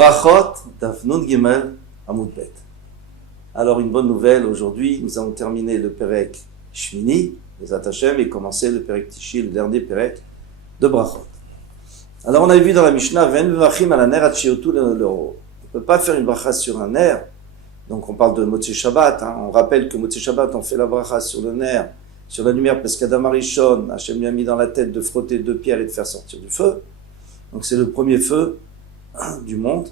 Brachot d'Avnun Gimel Amud Bet. Alors une bonne nouvelle, aujourd'hui nous avons terminé le Perek Shmini, les Atachem, et commencé le Perek Tishi, le dernier Perek de Brachot. Alors on avait vu dans la Mishnah, Ven Vachim ala ner atchiotu l'euro. On ne peut pas faire une bracha sur un nerf. Donc on parle de Motzei Shabbat, on rappelle que Motzei Shabbat on fait la bracha sur le nerf, sur la lumière, parce qu'Adam Arishon, Hachem lui a mis dans la tête de frotter deux pierres et de faire sortir du feu. Donc c'est le premier feu du monde.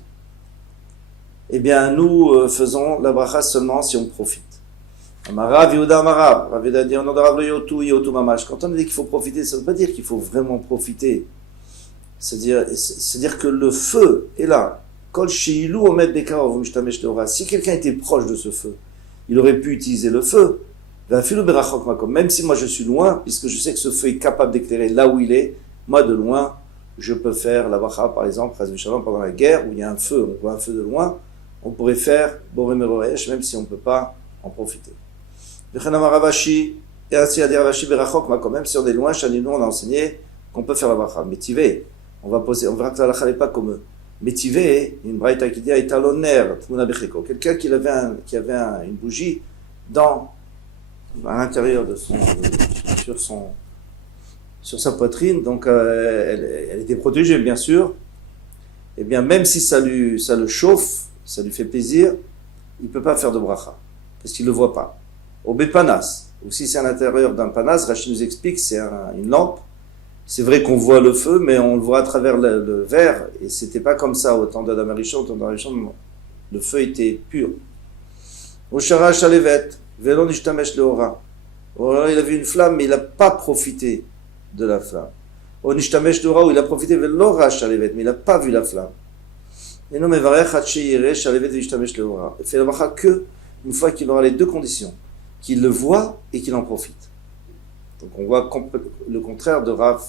Eh bien nous faisons la bracha seulement si on profite. Amarav Yehuda Amarav, Rav Yehuda dit on a le yotu, yotu mamash. Quand on dit qu'il faut profiter, ça ne veut pas dire qu'il faut vraiment profiter. C'est-à-dire que le feu est là. Si quelqu'un était proche de ce feu, il aurait pu utiliser le feu. Même si moi je suis loin, puisque je sais que ce feu est capable d'éclairer là où il est, moi de loin, je peux faire la bracha, par exemple, pendant la guerre, où il y a un feu, on voit un feu de loin, on pourrait faire Boré Meroesh, même si on ne peut pas en profiter. Et ainsi à dire Ravashi Berachok, même si on est loin, Chanilou, on a enseigné qu'on peut faire la bracha. Métivé, on verra que la bracha n'est pas comme eux. Métivé, une braïta qui dit Aitaloner, Tmuna Becheko, quelqu'un qui avait une bougie à l'intérieur de sur sa poitrine, donc elle était protégée bien sûr. Et bien même si ça le chauffe, ça lui fait plaisir, il ne peut pas faire de bracha, parce qu'il ne le voit pas. Au Bepanas, ou si c'est à l'intérieur d'un panas, Rachid nous explique, c'est une lampe. C'est vrai qu'on voit le feu, mais on le voit à travers le verre, et c'était pas comme ça au temps d'Adam Arishon. Au temps d'Adam Arishon, le feu était pur. Au Sharash Alevet, Velon Ishtamesh Leora. Il a vu une flamme, mais il n'a pas profité de la flamme. Au Ishtamesh Leora, où il a profité Velorash Alevet, mais il n'a pas vu la flamme. Et non, mais Varech Hachiresh Alevet Ishtamesh Leora. Il fait la bracha que une fois qu'il aura les deux conditions, qu'il le voit et qu'il en profite. Donc on voit le contraire de Rav.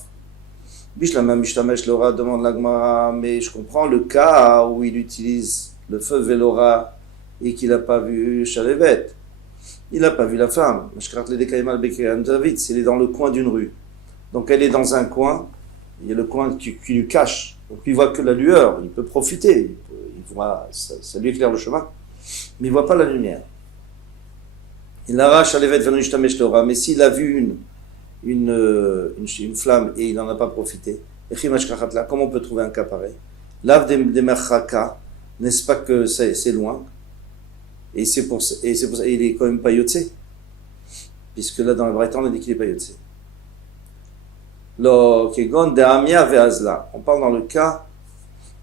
Bishlama Mishtamesh Lora demande l'Agmara, mais je comprends le cas où il utilise le feu Velora et qu'il n'a pas vu Shalevet. Il n'a pas vu la femme. S'il est dans le coin d'une rue. Donc elle est dans un coin, il y a le coin qui lui cache. Donc il voit que la lueur, il peut profiter. Il voit, ça lui éclaire le chemin. Mais il ne voit pas la lumière. Il arrache Shalevet Velon Mishtamesh Lora, mais s'il a vu une flamme et il n'en a pas profité. Comment on peut trouver un cas pareil? Lav de merchaka, n'est-ce pas que c'est loin? Et c'est pour ça, il est quand même pas yotse, puisque là dans le Braïta on a dit qu'il est pas yotse. Lo kegon de amia veazla. On parle dans le cas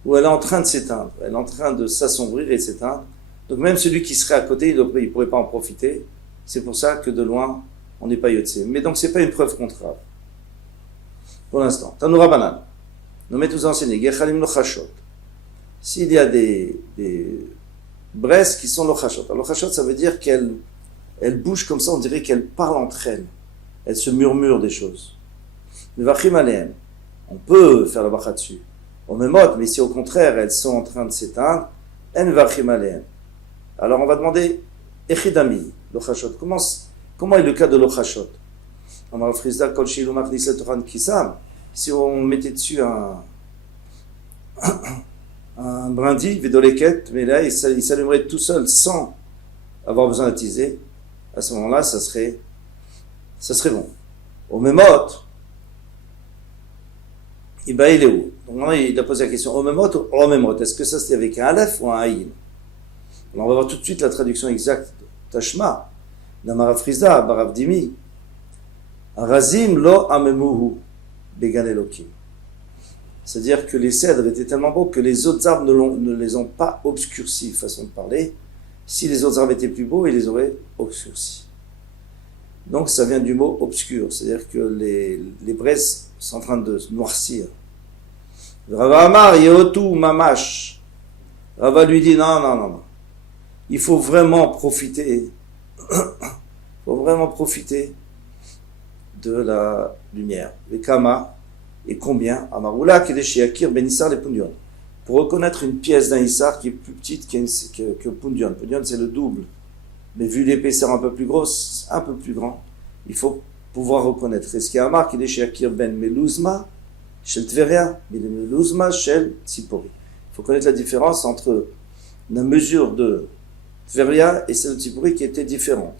où elle est en train de s'éteindre, elle est en train de s'assombrir et s'éteindre. Donc même celui qui serait à côté, il ne pourrait pas en profiter. C'est pour ça que de loin on n'est pas yotse. Mais donc c'est pas une preuve contraire. Pour l'instant. Tanoura Banan. Nous mettons tous enseignés. Gechalim lochashot. S'il y a des braises qui sont lochashot. Alors lochashot, ça veut dire qu'elles bougent comme ça, on dirait qu'elles parlent entre elles. Elles se murmurent des choses. Mevachim aleem. On peut faire la bracha dessus. On memot, mais si au contraire elles sont en train de s'éteindre, en vachim aleem. Alors on va demander Echidami, lochashot. Comment est le cas de l'ochashot? Si on mettait dessus un brindille, vedoleket, mais là il s'allumerait tout seul sans avoir besoin d'attiser, à ce moment-là ça serait bon. Au memot, il est où? Donc maintenant il a posé la question, au memot ou au memot, est-ce que ça c'était avec un aleph ou un aïn? Alors on va voir tout de suite la traduction exacte de Tashma. Namarav Frizda, Barav Dimi, Razim lo amemuhu began Elokim. C'est-à-dire que les cèdres étaient tellement beaux que les autres arbres ne les ont pas obscurcis, façon de parler. Si les autres arbres étaient plus beaux, ils les auraient obscurcis. Donc ça vient du mot obscur, c'est-à-dire que les braises sont en train de se noircir. Rava Amar Yehotu Mamash. Rava lui dit non. Il faut vraiment profiter. Il faut vraiment profiter de la lumière. Les kama, et combien? Amaroula, Kedeshiakir, Benissar, les Pundion. Pour reconnaître une pièce d'un Issar qui est plus petite que Pundion. Pundion, c'est le double. Mais vu l'épaisseur un peu plus grosse, un peu plus grand, il faut pouvoir reconnaître. Et ce qui a marqué, Kedeshiakir, Ben Melouzma, Shel Tveria, Meluzma, Shel Tzipori. Il faut connaître la différence entre la mesure de Tveria et celle de Tzipouri qui était différente.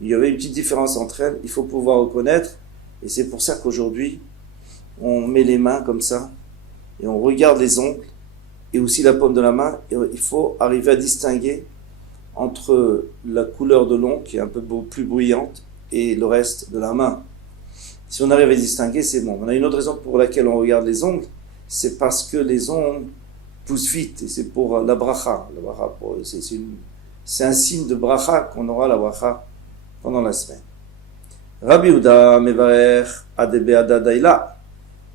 Il y avait une petite différence entre elles, il faut pouvoir reconnaître, et c'est pour ça qu'aujourd'hui, on met les mains comme ça, et on regarde les ongles, et aussi la paume de la main, et il faut arriver à distinguer entre la couleur de l'ongle, qui est un peu plus bruyante, et le reste de la main. Si on arrive à distinguer, c'est bon. On a une autre raison pour laquelle on regarde les ongles, c'est parce que les ongles poussent vite, et c'est pour la bracha. La bracha c'est un signe de bracha qu'on aura la bracha pendant la semaine. Rabbi Yehuda mevarer adebe adadaila.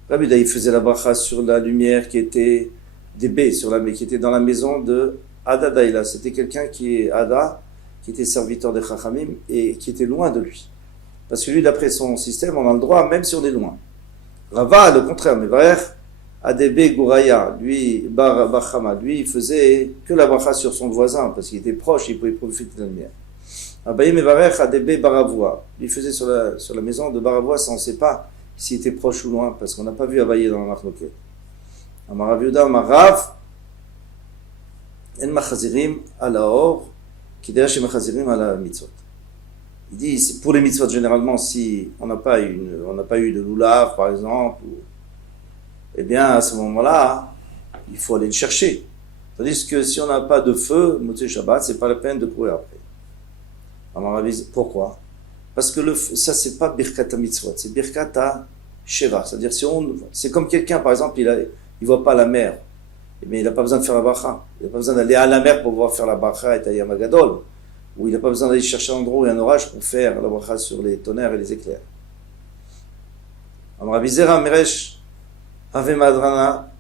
Rabbi Yehuda, il faisait la bracha sur la lumière qui était qui était dans la maison de Adadaila. C'était quelqu'un qui était serviteur des Chachamim et qui était loin de lui. Parce que lui, d'après son système, on a le droit, même si on est loin. Rava, le contraire, mevarer adebe gouraya. Lui, Bachama, lui, il faisait que la bracha sur son voisin parce qu'il était proche, il pouvait profiter de la lumière. Abaye mevarer adebe baravoua. Lui, il faisait sur la maison de Baravoua, ça on ne sait pas s'il était proche ou loin, parce qu'on n'a pas vu Abaye dans la Machloket. Amar Yehuda, Amar Rav, en machazirim ala or, qui derrière chez machazirim ala mitzvot. Il dit, pour les mitzvot, généralement, si on n'a pas eu de loulav, par exemple, eh bien, à ce moment-là, il faut aller le chercher. Tandis que si on n'a pas de feu, Motzei Shabbat, c'est pas la peine de courir après. Pourquoi? Parce que ça, c'est pas birkat mitzvot, c'est birkat sheva. C'est-à-dire, c'est comme quelqu'un, par exemple, il voit pas la mer, mais il n'a pas besoin de faire la bracha. Il n'a pas besoin d'aller à la mer pour pouvoir faire la bracha et taïa magadol. Ou il n'a pas besoin d'aller chercher un endroit où il y a un orage pour faire la bracha sur les tonnerres et les éclairs.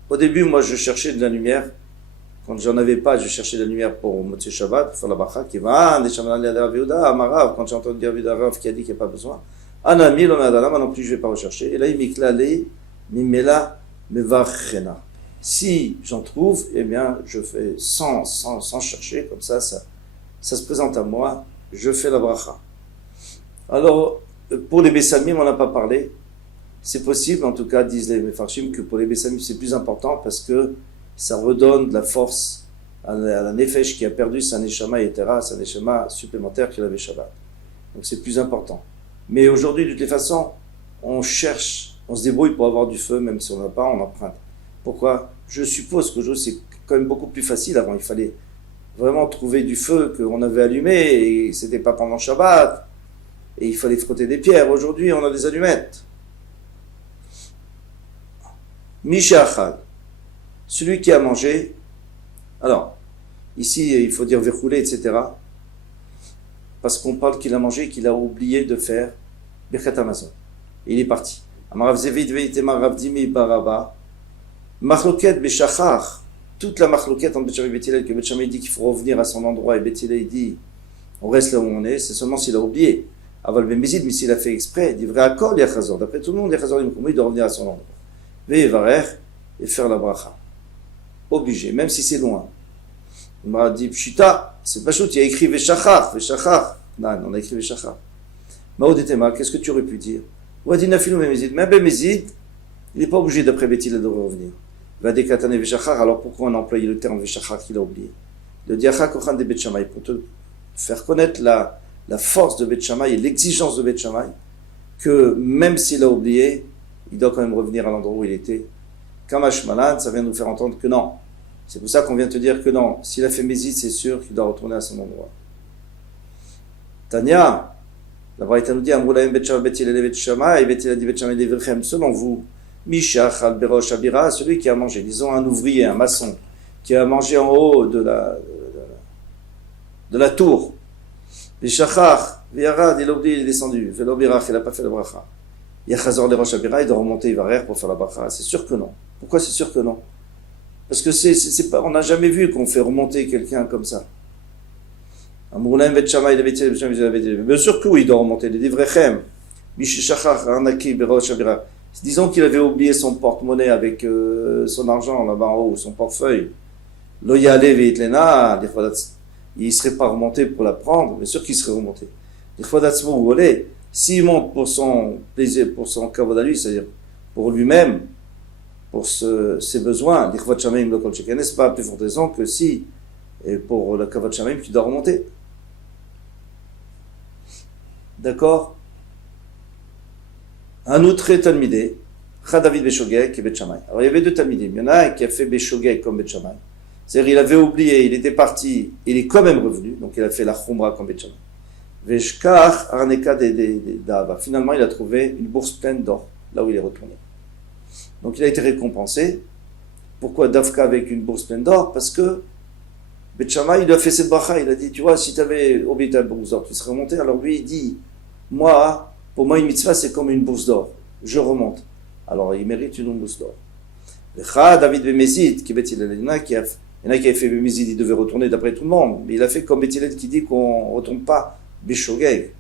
Au début, moi, je cherchais de la lumière. Quand j'en avais pas, je cherchais de la lumière pour Motzei Shabbat, pour faire la bracha. Quand j'ai entendu dire Rav qui a dit qu'il n'y a pas besoin. Anami, moi non plus, je ne vais pas rechercher. Et là, il miklale, mimela, mevachena. Si j'en trouve, eh bien, je fais sans chercher, comme ça se présente à moi, je fais la bracha. Alors, pour les Bessamim, on n'a pas parlé. C'est possible, en tout cas, disent les Mefarshim, que pour les Bessamim, c'est plus important parce que ça redonne de la force à la Nefesh qui a perdu sa Neshama et Tera, sa Neshama supplémentaire qu'il avait Shabbat. Donc c'est plus important. Mais aujourd'hui, de toutes les façons, on cherche, on se débrouille pour avoir du feu, même si on n'a pas, on emprunte. Pourquoi? Je suppose qu'aujourd'hui, c'est quand même beaucoup plus facile. Avant, il fallait vraiment trouver du feu qu'on avait allumé, et c'était pas pendant Shabbat, et il fallait frotter des pierres. Aujourd'hui, on a des allumettes. Misha Achal, celui qui a mangé. Alors, ici, il faut dire verroulé, etc. Parce qu'on parle qu'il a mangé et qu'il a oublié de faire Birkat Hamazon. Il est parti. Amarav Zevit Veitema Rav Dimi Baraba. Machloket Beshachar. Toute la machloket entre Bet Shammai et Bet Hillel, que Bet Shammai dit qu'il faut revenir à son endroit et Bet Hillel dit on reste là où on est, c'est seulement s'il a oublié. Aval Ben Mezid, mais s'il a fait exprès, il dit vrai Akol Yachazor. D'après tout le monde, Yachazor il doit revenir à son endroit. Ve'evarer et faire la bracha. Obligé, même si c'est loin. Il m'a dit Pshita, c'est pas chaud, il y a écrit Veshachar. Non, on a écrit Veshachar. Maodetema, qu'est-ce que tu aurais pu dire? Wadina Filou Ben Mezid, même Ben Mezid, il n'est pas obligé d'après Bet Hillel de revenir. Vadekatane Veshachar, alors pourquoi on a employé le terme Veshachar qu'il a oublié? Le Diacha Kochan de Bet Shammai, pour te faire connaître la force de Bet Shammai et l'exigence de Bet Shammai, que même s'il a oublié, il doit quand même revenir à l'endroit où il était. Kamash Malan, ça vient nous faire entendre que non. C'est pour ça qu'on vient te dire que non. S'il a fait Mézid, c'est sûr qu'il doit retourner à son endroit. Tania, la Braïta nous dit, Amroulaim Bet Shammai, Bet Hillel Bet Shammai, Bet Hillel Bet Shammai Devrichem, selon vous, Mishach al Berosh Abira, celui qui a mangé, disons un ouvrier, un maçon, qui a mangé en haut de la tour. Vishachar, Viarad, il a oublié, il est descendu. Velobirach, il n'a pas fait la bracha. Yachazor le Rosh Abira, il doit remonter, il va rire pour faire la bracha. C'est sûr que non. Pourquoi c'est sûr que non? Parce que c'est pas, on n'a jamais vu qu'on fait remonter quelqu'un comme ça. Amroulaim Bet Shammai, il avait dit, bien sûr que oui, il doit remonter. Les Divrechem, Mishachar, Arnaki, Berosh Abira. Disons qu'il avait oublié son porte-monnaie avec son argent là-bas en haut, son portefeuille. Loyale Veitlena, il ne serait pas remonté pour la prendre, bien sûr qu'il serait remonté. S'il monte pour son plaisir, pour son kavod à lui, c'est-à-dire pour lui-même, pour ses besoins, l'Ikhvat Shamaim le Kol Sheken, n'est-ce pas plus forte raison que si, et pour le Kavod Shamaim, tu dois remonter. D'accord? Un autre Talmidé, Chadavid Beshogeg et Bet Shammai. Alors il y avait deux Talmidim. Il y en a un qui a fait Beshogeg comme Bet Shammai. C'est-à-dire il avait oublié, il était parti, il est quand même revenu, donc il a fait la Khumra comme Bet Shammai. Veshkach Arneka Dava. Finalement il a trouvé une bourse pleine d'or, là où il est retourné. Donc il a été récompensé. Pourquoi Dafka avec une bourse pleine d'or? Parce que Bet Shammai, il a fait cette bracha, il a dit, tu vois, si tu avais oublié ta bourse d'or, tu serais remonté. Alors lui il dit, moi, pour moi une mitzvah c'est comme une bourse d'or, je remonte. Alors il mérite une bourse d'or. David Bemezid, qui il y en a qui avaient fait Bemezid, il devait retourner d'après tout le monde, mais il a fait comme Bethilel qui dit qu'on ne retourne pas Beshogeg.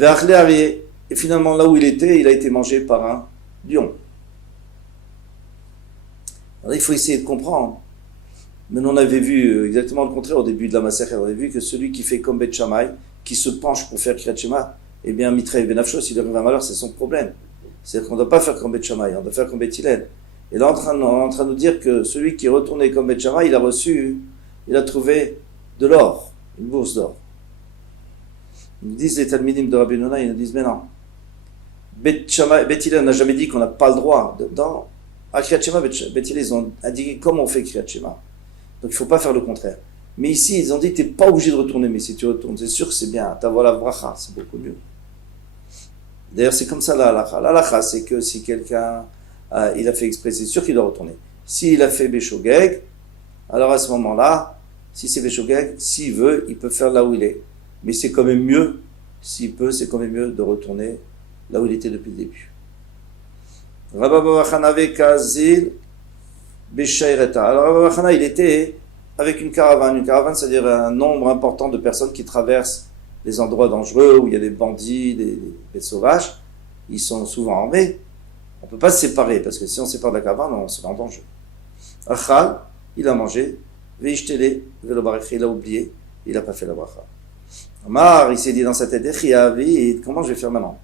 Et finalement là où il était, il a été mangé par un lion. Alors il faut essayer de comprendre. Mais on avait vu exactement le contraire au début de la Masechet. On avait vu que celui qui fait comme Bet Shammai, qui se penche pour faire Kriyat Shema, eh bien Mitraï Benafsho, s'il arrive un malheur, c'est son problème. C'est-à-dire qu'on ne doit pas faire comme Bet Shammai, on doit faire comme Bet Hillel. Et là, on est en train de nous dire que celui qui est retourné comme Bet Shammai, il a trouvé de l'or, une bourse d'or. Ils nous disent les Talmidim de Rabbi Yonah, ils nous disent, mais non. Bet Hillel n'a jamais dit qu'on n'a pas le droit. Dans Kriyat Shema, Bet Hillel, ils ont indiqué comment on fait Kriyat Shema. Donc il ne faut pas faire le contraire. Mais ici, ils ont dit que tu n'es pas obligé de retourner, mais si tu retournes, c'est sûr que c'est bien. Ta voilà bracha, c'est beaucoup mieux. D'ailleurs, c'est comme ça la halacha. La halacha, c'est que si quelqu'un il a fait exprès, c'est sûr qu'il doit retourner. S'il a fait Beshogeg, alors à ce moment-là, si c'est Beshogeg, s'il veut, il peut faire là où il est. Mais c'est quand même mieux, s'il peut, c'est quand même mieux de retourner là où il était depuis le début. Rabba Bavachana Kazil Beshayreta. Alors Rabba Bavachana, il était avec une caravane. Une caravane, c'est-à-dire un nombre important de personnes qui traversent les endroits dangereux où il y a des bandits, des bêtes sauvages. Ils sont souvent armés. On ne peut pas se séparer, parce que si on se sépare de la caravane, on se met en danger. Achal, il a mangé, Veishtele, Velobarech, il a oublié, il n'a pas fait la bracha. Amar, il s'est dit dans sa tête, comment je vais faire maintenant?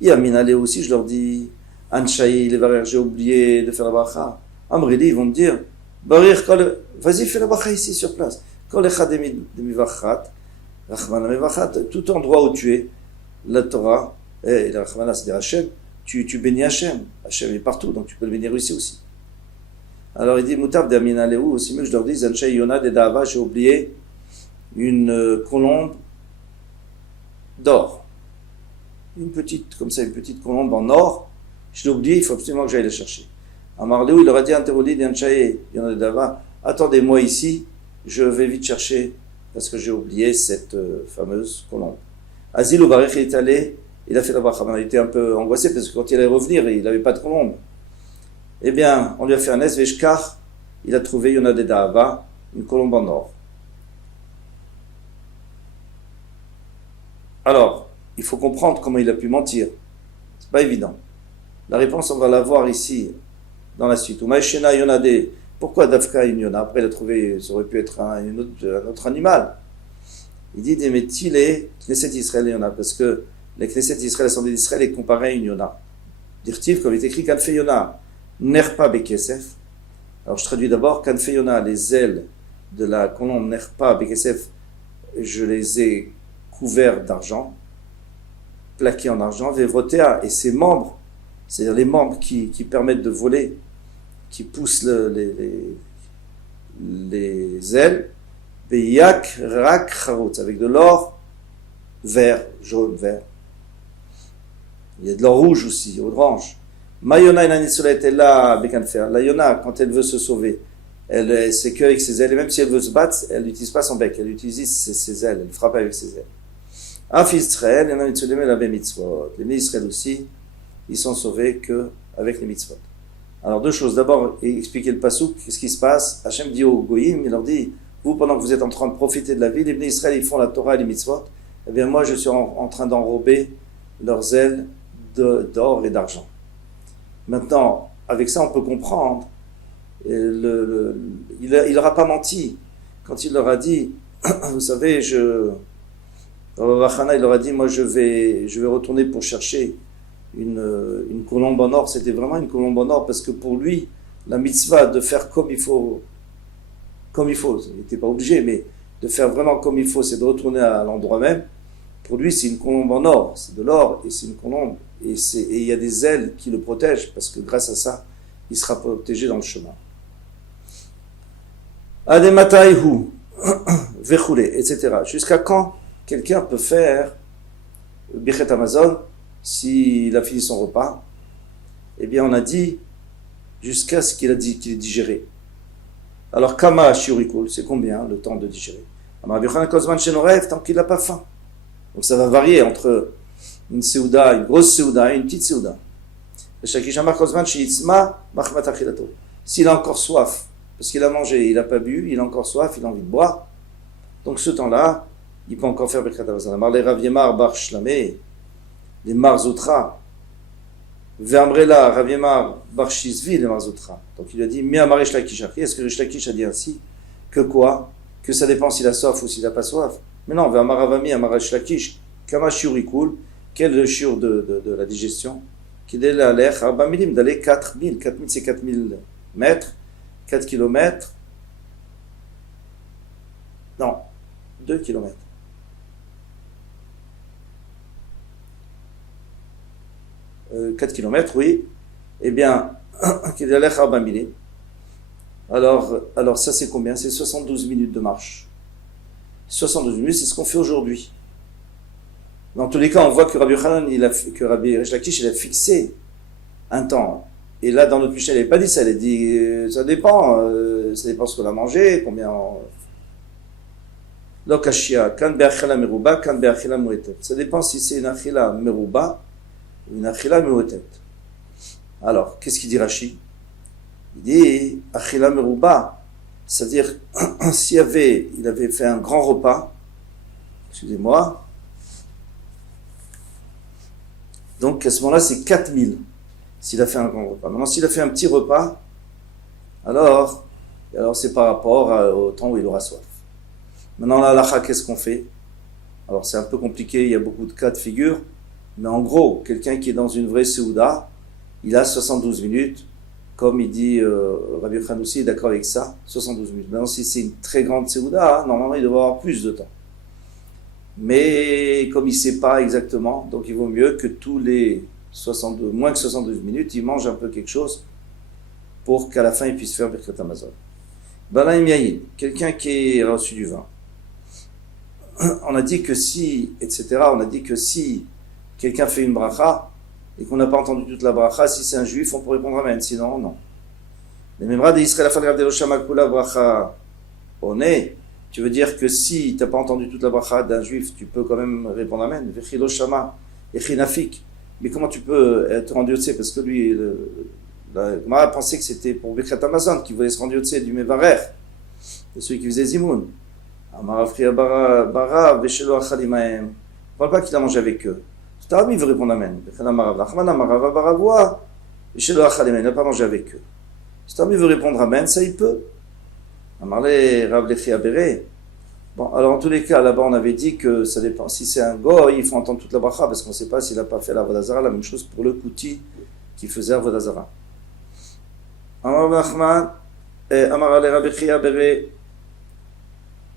Yaminale aussi, je leur dis, Anshaï, les Varer, j'ai oublié de faire la bracha. Amrili, ils vont me dire, Barir, vas-y, fais la bracha ici, sur place. Kol echad demivachat, Rachmana mevachat, tout endroit où tu es, la Torah, et la Rachmana, c'est-à-dire Hachem, tu bénis Hachem. Hachem est partout, donc tu peux le bénir ici aussi. Alors il dit, Moutab d'Amina Léou, aussi mieux que je leur dis, Zanchei Yona de Dava, j'ai oublié une colombe d'or. Une petite colombe en or. Je l'ai oublié, il faut absolument que j'aille la chercher. Amar Léou, il leur a dit, Anteroli d'Anchei Yona de Dava, attendez-moi ici, je vais vite chercher, parce que j'ai oublié cette fameuse colombe. Azil ou Barech est allé, il a fait la bracha. Il était un peu angoissé parce que quand il allait revenir, il n'avait pas de colombe. Eh bien, on lui a fait un esveshkar, il a trouvé Yona de Dava, une colombe en or. Alors, il faut comprendre comment il a pu mentir. C'est pas évident. La réponse, on va la voir ici, dans la suite. Umaishena Yona de, pourquoi Dafka une Yona? Après, il a trouvé, ça aurait pu être un autre animal. Il dit, mais Tile, Knesset Israël Yona, parce que les Knesset d'Israël, l'Assemblée d'Israël est comparée à une Yona. Dirtiv, comme il est écrit, Kanfe Yona, Nerpa Bekesef. Alors je traduis d'abord, Kanfe Yona, les ailes de la colombe Nerpa Bekesef, je les ai couverts d'argent, plaqués en argent, Vevrotea, et ses membres, c'est-à-dire les membres qui permettent de voler, qui poussent les ailes, Beyak Rak Charot, avec de l'or vert, jaune, vert. Il y a de l'or rouge aussi, orange. Mayona Inanisolet est là, Bekanfer. La Yona, quand elle veut se sauver, c'est qu'avec ses ailes, et même si elle veut se battre, elle n'utilise pas son bec, elle utilise ses ailes, elle frappe avec ses ailes. Af Israël, il y en a Nitsuleme la mitzvot. Les Israël aussi, ils sont sauvés qu'avec les mitzvot. Alors deux choses. D'abord, expliquer le pasouk, qu'est-ce qui se passe? Hachem dit aux Goïm, il leur dit, vous, pendant que vous êtes en train de profiter de la vie, les Israël, ils font la Torah et les mitzvot, eh bien moi, je suis en train d'enrober leurs ailes d'or et d'argent. Maintenant, avec ça, on peut comprendre. Il leur a pas menti quand il leur a dit, vous savez, il leur a dit, moi je vais retourner pour chercher une colombe en or. C'était vraiment une colombe en or parce que pour lui, la mitzvah de faire comme il faut, il n'était pas obligé, mais de faire vraiment comme il faut, c'est de retourner à l'endroit même. Pour lui, c'est une colombe en or, c'est de l'or, et c'est une colombe, et il y a des ailes qui le protègent, parce que grâce à ça, il sera protégé dans le chemin. Ademataihu, vechule, etc. Jusqu'à quand quelqu'un peut faire Birchet Amazon, s'il a fini son repas? Eh bien, on a dit, jusqu'à ce qu'il a dit qu'il est digéré. Alors, Kama Shiurikul, c'est combien le temps de digérer? Tant qu'il n'a pas faim. Donc ça va varier entre une séouda, une grosse séouda et une petite séouda. S'il a encore soif, parce qu'il a mangé, il n'a pas bu, il a encore soif, il a envie de boire, donc ce temps-là, il peut encore faire Birkat Hamazon. Amar le Rav Yemar bar Shlameh, les Marzoutra, Ve'amrela Rav Yemar bar Shizvi, les Marzoutra. Donc il a dit, Mi Amar Resh Lakish. Est-ce que Resh Lakish a dit ainsi? Que quoi? Que ça dépend s'il a soif ou s'il n'a pas soif? Mais non, Ve'amar Ravami, Amar Resh Lakish, Kama Shiurikul, quel est le shiur de la digestion? Qu'il est l'aller, Arba Milim, d'aller 4000. 4000, c'est 4000 mètres, 4 kilomètres. Non, 2 kilomètres. « 4 kilomètres, oui. Eh bien, qu'il est l'aller, Arba Milim. Alors ça c'est combien? C'est 72 minutes de marche. 72 minutes, c'est ce qu'on fait aujourd'hui. Dans tous les cas, on voit que Rabbi Yochanan, que Rabbi Resh Lakish, il a fixé un temps. Et là, dans notre Mishnah, il n'avait pas dit ça. Il a dit, ça dépend ce qu'on a mangé, combien... Lokashia, kan be'achila meruba, kan be'achila muetet. Ça dépend si c'est une achila meruba ou une achila muetet. Alors, qu'est-ce qu'il dit Rashi? Il dit, achila meruba, c'est-à-dire, il avait fait un grand repas, excusez-moi, donc à ce moment-là, c'est 4000, s'il a fait un grand repas. Maintenant, s'il a fait un petit repas, alors c'est par rapport au temps où il aura soif. Maintenant, la halakha, qu'est-ce qu'on fait? Alors, c'est un peu compliqué, il y a beaucoup de cas de figure, mais en gros, quelqu'un qui est dans une vraie séouda, il a 72 minutes, comme il dit Rabbi Yochanan aussi, est d'accord avec ça, 72 minutes. Maintenant, si c'est une très grande séouda, normalement, il devrait avoir plus de temps. Mais comme il ne sait pas exactement, donc il vaut mieux que tous les moins que 72 minutes, il mange un peu quelque chose pour qu'à la fin, il puisse faire Birkat Hamazon. Balaim Yayin, quelqu'un qui a reçu du vin. On a dit que si, etc., on a dit que si quelqu'un fait une bracha et qu'on n'a pas entendu toute la bracha, si c'est un juif, on peut répondre amen, sinon, non. Les Memra de Israël, bracha, on est. Tu veux dire que si tu n'as pas entendu toute la bracha d'un juif, tu peux quand même répondre amen. Vechilo shama, echinafik. Mais comment tu peux être rendu au parce que lui, la Gemara pensait que c'était pour Birkat Hamazon qu'il voulait se rendre au du Mevarer, de celui qui faisait Zimoun. Amarafria bara, vechelo achalimaem. Ne parle pas qu'il a mangé avec eux. C'est un il veut répondre amen. Il n'a pas mangé avec eux. C'est un il veut répondre amen, ça il peut. Amarle Rav Lechi Abere. Bon, alors en tous les cas, là-bas on avait dit que ça dépend. Si c'est un goy, il faut entendre toute la bracha parce qu'on ne sait pas s'il n'a pas fait la Vodazara. La même chose pour le Kouti qui faisait la Vodazara. Amar Nachman, Amarle Rav Lechi Abere.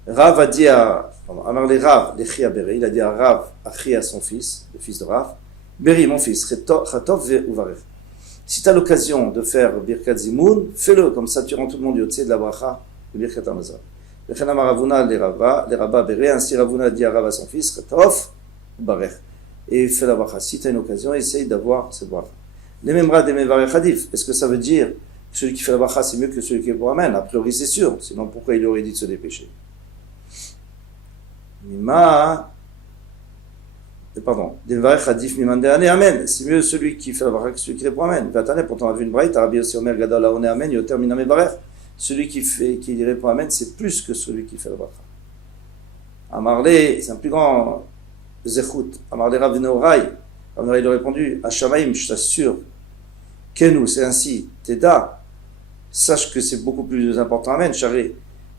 Rav a dit à Amarle Rav Lechi Abere, il a dit à Rav, Achi à son fils, le fils de Rav, Beri, mon fils, Chatov ve Uvaref. Si tu as l'occasion de faire Birkat Zimoun, fais-le, comme ça tu rends tout le monde yotze de la bracha de Birkat Hamazon. Lechen amar Ravuna le Rabba Bere, ainsi Ravuna dit à Rav à son fils, Chatov Uvaref. Et fais la bracha. Si tu as une occasion, essaye d'avoir cette bracha. Les Memra des Mevarech Hadif, est-ce que ça veut dire que celui qui fait la bracha c'est mieux que celui qui est pour Amen? A priori c'est sûr, sinon pourquoi il aurait dit de se dépêcher? Des Mevarech Hadif Mimande Ane Amen. C'est mieux celui qui fait la bracha que celui qui répond Amen. Pourtant on a vu une braïta, Rabbi Yossi Omer Gadol Aone Amen, Yoter Mina Mevarech. Celui qui répond Amen, c'est plus que celui qui fait la bracha. Amarle, c'est un plus grand zechut. Amarle Rav Neorai. Rav Neorai lui a répondu, Hashamaim, je t'assure, Kenu, c'est ainsi, Teda, sache que c'est beaucoup plus important. Amen, Charé.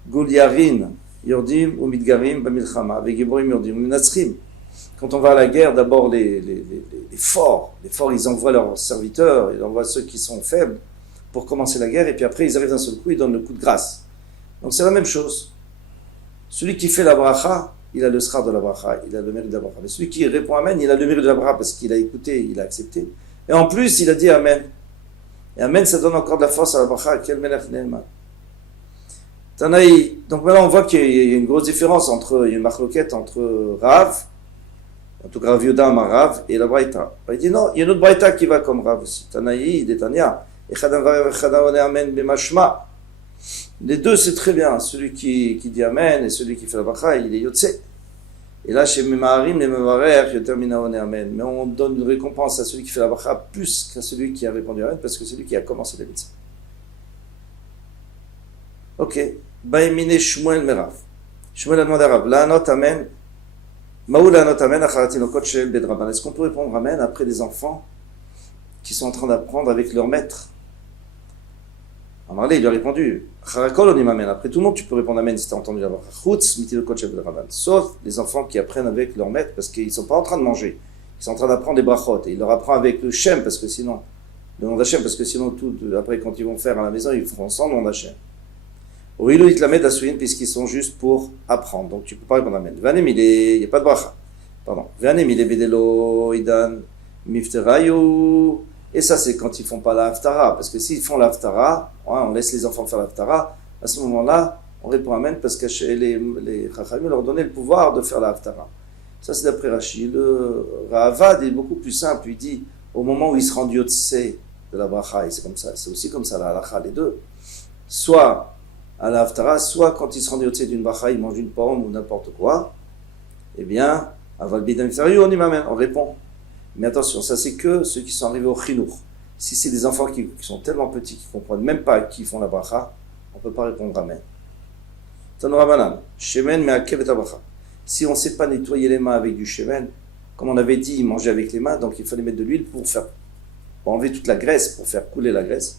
Goliarin, Yordim, ou Midgarim, Bamilchama, avec Giborim, Yordim, ou Minatzrim. Quand on va à la guerre, d'abord les forts, ils envoient leurs serviteurs, ils envoient ceux qui sont faibles pour commencer la guerre, et puis après ils arrivent d'un seul coup, ils donnent le coup de grâce. Donc c'est la même chose. Celui qui fait la bracha, il a le srar de la bracha, il a le mérite de la bracha. Mais celui qui répond Amen, il a le mérite de la bracha parce qu'il a écouté, il a accepté. Et en plus, il a dit Amen. Et Amen, ça donne encore de la force à la bracha. Quel melech ne'eman. Tanaï. Donc maintenant, on voit qu'il y a une grosse différence il y a une marloquette entre Rav, en tout cas Rav Yehuda Amar Rav, et la Braïta. Il dit non, il y a une autre Braïta qui va comme Rav aussi. Tanaï, Détania. Echadam varev echadam one Amen b'mashma. Les deux, c'est très bien. Celui qui dit Amen et celui qui fait la bracha, il est Yotse. Et là, chez Memaharim, les Mevarer, Yotermina one Amen. Mais on donne une récompense à celui qui fait la bracha plus qu'à celui qui a répondu Amen, parce que c'est lui qui a commencé les mitzvahs. Ok. Baïmine Shmuel Merav. Shmuel a demandé à Rav, la note Amen. Maou la note Amen, acharatino shel bedraban. Est-ce qu'on peut répondre Amen après des enfants qui sont en train d'apprendre avec leur maître? Amarlé, il lui a répondu, Charakol on Amen. Après tout le monde, tu peux répondre Amen si tu as entendu la bracha. Chutz mitilo shel bedraban. Sauf les enfants qui apprennent avec leur maître parce qu'ils ne sont pas en train de manger. Ils sont en train d'apprendre des brachot. Et il leur apprend avec le Shem, parce que sinon, le nom d'Hachem, parce que sinon, tout, après, quand ils vont faire à la maison, ils feront sans nom d'Hachem. Oilou itlamed asuin, puisqu'ils sont juste pour apprendre. Donc tu ne peux pas répondre Amen. Vanem, il n'y a pas de bracha. Pardon. Vanem, il est bedelo, idan, mifterayu. Et ça, c'est quand ils ne font pas la haftara. Parce que s'ils font la haftara, on laisse les enfants faire la haftara, à ce moment-là, on répond Amen parce que les chachamim leur donnaient le pouvoir de faire la haftara. Ça, c'est d'après Rashi. Le Ravad est beaucoup plus simple. Il dit, au moment où il se rend yotse de la bracha, et c'est comme ça, c'est aussi comme ça la halacha, les deux. Soit à la haftara, soit quand il se rend yotse d'une bracha, il mange une pomme ou n'importe quoi, eh bien, aval bidam feriu, on y m'amène, on répond. Mais attention, ça c'est que ceux qui sont arrivés au chinour. Si c'est des enfants qui sont tellement petits qu'ils ne comprennent même pas qui font la bracha, on ne peut pas répondre Amen. Tanura banan, shemen me'akev et bracha. Si on ne sait pas nettoyer les mains avec du shemen, comme on avait dit, manger avec les mains, donc il fallait mettre de l'huile pour enlever toute la graisse, pour faire couler la graisse.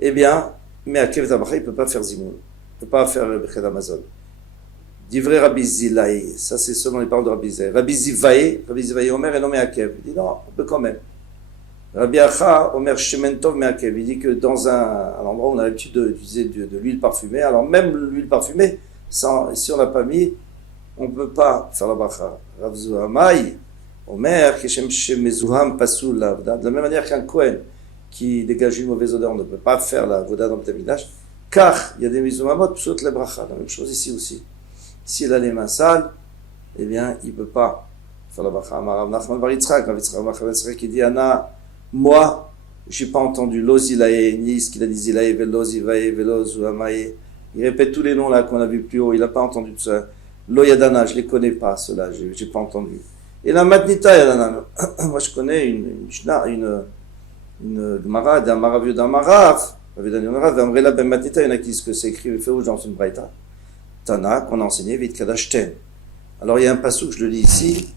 Eh bien, me'akev et bracha, il ne peut pas faire zimoun, il ne peut pas faire Birkat Hamazon. Divrei Rabbi Zilaï, ça c'est selon les paroles de Rabbi Zilaï. Rabbi Zivaï Omer et non Me'akev. Il dit non, on peut quand même. Rabbi Acha Omer Shemen Tov Me'akev. Il dit que dans un endroit où on a l'habitude d'utiliser de l'huile parfumée, alors même l'huile parfumée, si on n'a pas mis, on ne peut pas faire la bracha. Rav Zuhamay Omer Keshem Shemezuham Pasul Lavda. De la même manière qu'un Kohen qui dégage une mauvaise odeur, on ne peut pas faire la voda dans le Tamidach, car il y a des Mizumamot, psot la bracha. La même chose ici aussi. S'il a les mains sales, eh bien, il ne peut pas faire la bracha. Rav Nachman bar Yitzchak, qui dit, Anna, moi, je n'ai pas entendu lo zilae, ni ce qu'il a dit zilae, velo zivae, velo zuhamae. Il répète tous les noms là qu'on a vus plus haut, il n'a pas entendu tout ça. Lo yadana, je ne les connais pas, ceux-là, je n'ai pas entendu. Et la matnita yadana, moi je connais une Gemara d'un Marav Yehuda Amar Rav, Amrela ben matnita, il y en a qui disent que c'est écrit, il fait rouge dans une braïta. Tana, qu'on a enseigné, Vit Kadashtem. Alors il y a un passage, je le lis ici,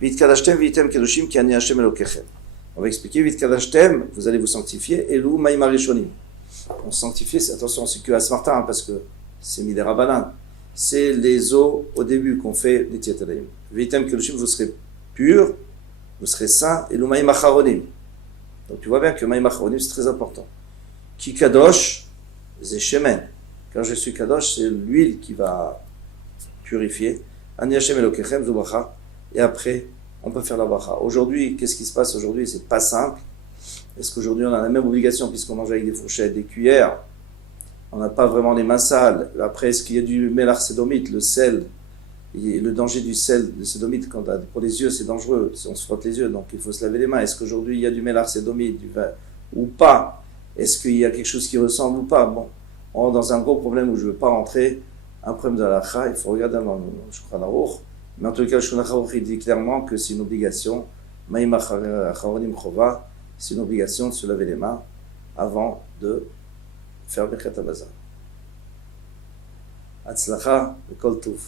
Vit Kadashtem, Vitem Kedoshim, Ki Ani Hashem Elokechem. On va expliquer, Vit Kadashtem, vous allez vous sanctifier, Elou Maïma Rishonim. On sanctifie, attention, c'est que Asmarta, hein, parce que c'est Midera Rabanan. C'est les eaux au début qu'on fait les Tietalaim. Vitem Kedoshim, vous serez purs, vous serez saints, Elou Maïma Charonim. Donc tu vois bien que Maïma Charonim, c'est très important. Ki Kadosh, c'est Shemen. Quand je suis Kadosh, c'est l'huile qui va purifier. Ani Hashem Elokechem, Zubacha. Et après, on peut faire la bracha. Aujourd'hui, qu'est-ce qui se passe aujourd'hui? C'est pas simple. Est-ce qu'aujourd'hui, on a la même obligation puisqu'on mange avec des fourchettes, des cuillères? On n'a pas vraiment les mains sales. Après, est-ce qu'il y a du mélar sédomite, le sel? Et le danger du sel, de sédomite, pour les yeux, c'est dangereux. Si on se frotte les yeux, donc il faut se laver les mains. Est-ce qu'aujourd'hui, il y a du mélar sédomite, du vin, ou pas? Est-ce qu'il y a quelque chose qui ressemble ou pas? Bon. On est dans un gros problème où je ne veux pas rentrer, un problème de halakha, il faut regarder dans le Shulchan Aruch. Mais en tout cas, le Shulchan Aruch il dit clairement que c'est une obligation, Maïm Acharonim Chova, c'est une obligation de se laver les mains avant de faire Birkat Hamazon. Hatzlacha, Kol Tov.